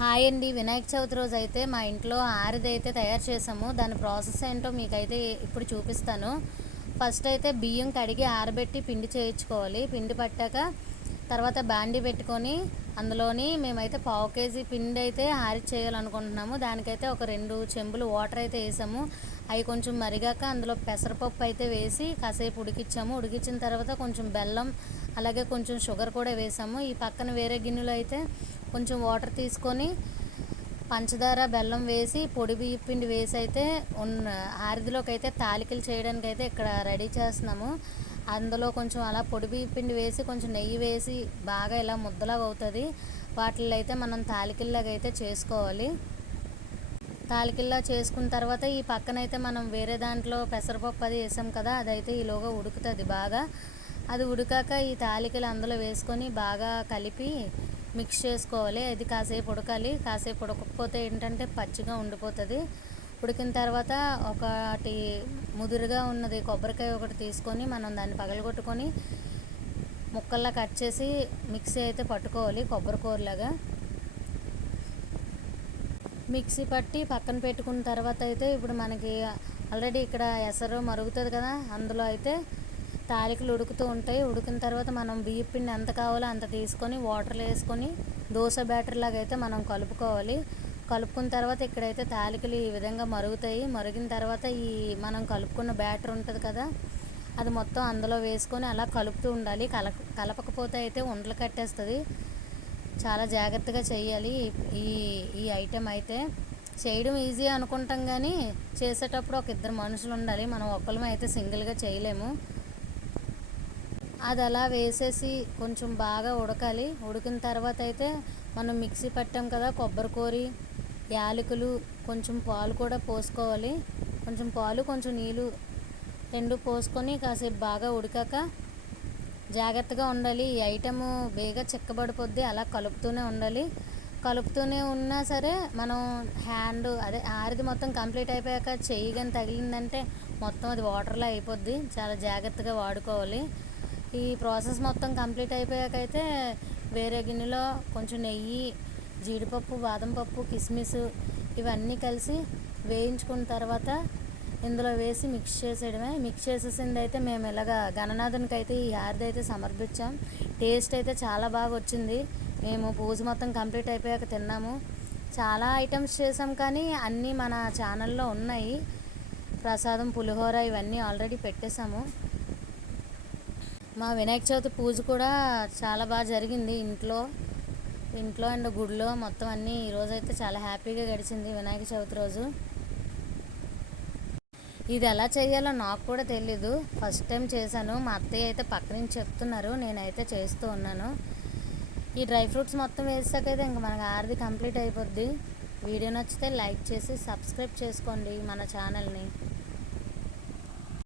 Hi అండి. వినాయక చవితి రోజు అయితే మా ఇంట్లో ఆరిది అయితే తయారు చేసాము దాని ప్రాసెస్ ఏంటో మీకైతే ఇప్పుడు చూపిస్తాను. ఫస్ట్ అయితే బియ్యం కడిగి ఆరబెట్టి పిండి చేయించుకోవాలి. పిండి పట్టాక తర్వాత బాండి పెట్టుకొని అందులోని మేమైతే పావు కేజీ పిండి అయితే ఆరి చేయాలనుకుంటున్నాము. దానికైతే ఒక రెండు చెంబులు వాటర్ అయితే వేసాము. అవి కొంచెం మరిగాక అందులో పెసరపప్పు అయితే వేసి కాసేపు ఉడికిచ్చాము. ఉడికించిన తర్వాత కొంచెం బెల్లం అలాగే కొంచెం షుగర్ కూడా వేసాము. ఈ పక్కన వేరే గిన్నెలో అయితే కొంచెం వాటర్ తీసుకొని పంచదార బెల్లం వేసి పొడి బియ్యం పిండి వేసి అయితే ఉన్న ఆరిదిలోకి అయితే తాలికలు చేయడానికి అయితే ఇక్కడ రెడీ చేస్తున్నాము. అందులో కొంచెం అలా పొడి బియ్యం పిండి వేసి కొంచెం నెయ్యి వేసి బాగా ఇలా ముద్దలాగా అవుతుంది. వాటిల్లో అయితే మనం తాలికల్లాగా అయితే చేసుకోవాలి. తాలికిల్లా చేసుకున్న తర్వాత ఈ పక్కన అయితే మనం వేరే దాంట్లో పెసరపప్పు అది వేసాం కదా అదైతే ఈలోగా ఉడుకుతుంది బాగా. అది ఉడికాక ఈ తాలికలు అందులో వేసుకొని బాగా కలిపి మిక్స్ చేసుకోవాలి. అది కాసేపు ఉడకాలి. కాసేపు ఉడకపోతే ఏంటంటే పచ్చిగా ఉండిపోతుంది. ఉడికిన తర్వాత ఒకటి ముదురుగా ఉన్నది కొబ్బరికాయ ఒకటి తీసుకొని మనం దాన్ని పగలగొట్టుకొని ముక్కల్లా కట్ చేసి మిక్సీ అయితే పట్టుకోవాలి కొబ్బరి కూరలాగా. మిక్సీ పట్టి పక్కన పెట్టుకున్న తర్వాత అయితే ఇప్పుడు మనకి ఆల్రెడీ ఇక్కడ ఎసరు మరుగుతుంది కదా అందులో అయితే తాలికలు ఉడుకుతూ ఉంటాయి. ఉడికిన తర్వాత మనం బియ్య పిండి ఎంత కావాలో అంత తీసుకొని వాటర్లో వేసుకొని దోశ బ్యాటర్ లాగా అయితే మనం కలుపుకోవాలి. కలుపుకున్న తర్వాత ఇక్కడైతే తాలికలు ఈ విధంగా మరుగుతాయి. మరిగిన తర్వాత ఈ మనం కలుపుకున్న బ్యాటర్ ఉంటుంది కదా అది మొత్తం అందులో వేసుకొని అలా కలుపుతూ ఉండాలి. కల కలపకపోతే అయితే ఉండలు కట్టేస్తుంది. చాలా జాగ్రత్తగా చేయాలి. ఈ ఈ ఐటెం అయితే చేయడం ఈజీ అనుకుంటాం కానీ చేసేటప్పుడు ఒక ఇద్దరు మనుషులు ఉండాలి. మనం ఒక్కళ్ళమే అయితే సింగిల్గా చేయలేము. అది అలా వేసేసి కొంచెం బాగా ఉడకాలి. ఉడికిన తర్వాత అయితే మనం మిక్సీ పట్టాం కదా కొబ్బరికూరి యాలకులు కొంచెం పాలు కూడా పోసుకోవాలి. కొంచెం పాలు కొంచెం నీళ్ళు రెండు పోసుకొని కాసేపు బాగా ఉడికాక జాగ్రత్తగా ఉండాలి. ఈ ఐటము బేగా చిక్కబడిపోద్ది అలా కలుపుతూనే ఉండాలి. కలుపుతూనే ఉన్నా సరే మనం హ్యాండ్ అదే ఆరిది మొత్తం కంప్లీట్ అయిపోయాక చెయ్యి కానీ తగిలిందంటే మొత్తం అది వాటర్లో అయిపోద్ది. చాలా జాగ్రత్తగా వాడుకోవాలి. ఈ ప్రాసెస్ మొత్తం కంప్లీట్ అయిపోయాక అయితే వేరే గిన్నెలో కొంచెం నెయ్యి జీడిపప్పు బాదం పప్పు కిస్మిస్ ఇవన్నీ కలిసి వేయించుకున్న తర్వాత ఇందులో వేసి మిక్స్ చేసేయడమే. మిక్స్ చేసేసింది అయితే మేము ఇలాగ గణనాథునికి అయితే ఈ హారతి అయితే సమర్పించాం. టేస్ట్ అయితే చాలా బాగా వచ్చింది. మేము పూజ మొత్తం కంప్లీట్ అయిపోయాక తిన్నాము. చాలా ఐటమ్స్ చేసాం కానీ అన్నీ మన ఛానల్లో ఉన్నాయి. ప్రసాదం పులిహోర ఇవన్నీ ఆల్రెడీ పెట్టేశాము. మా వినాయక చవితి పూజ కూడా చాలా బాగా జరిగింది ఇంట్లో. ఇంట్లో అండ్ గుడిలో మొత్తం అన్నీ ఈరోజు అయితే చాలా హ్యాపీగా గడిచింది వినాయక చవితి రోజు. ఇది ఎలా చేయాలో నాకు కూడా తెలీదు. ఫస్ట్ టైం చేశాను. మా అత్తయ్య అయితే పక్క నుంచి చెప్తున్నారు. నేనైతే చేస్తూ ఉన్నాను. ఈ డ్రై ఫ్రూట్స్ మొత్తం వేసాకైతే ఇంకా మనకు ఆరిది కంప్లీట్ అయిపోద్ది. వీడియో నచ్చితే లైక్ చేసి సబ్స్క్రైబ్ చేసుకోండి మన ఛానల్ని.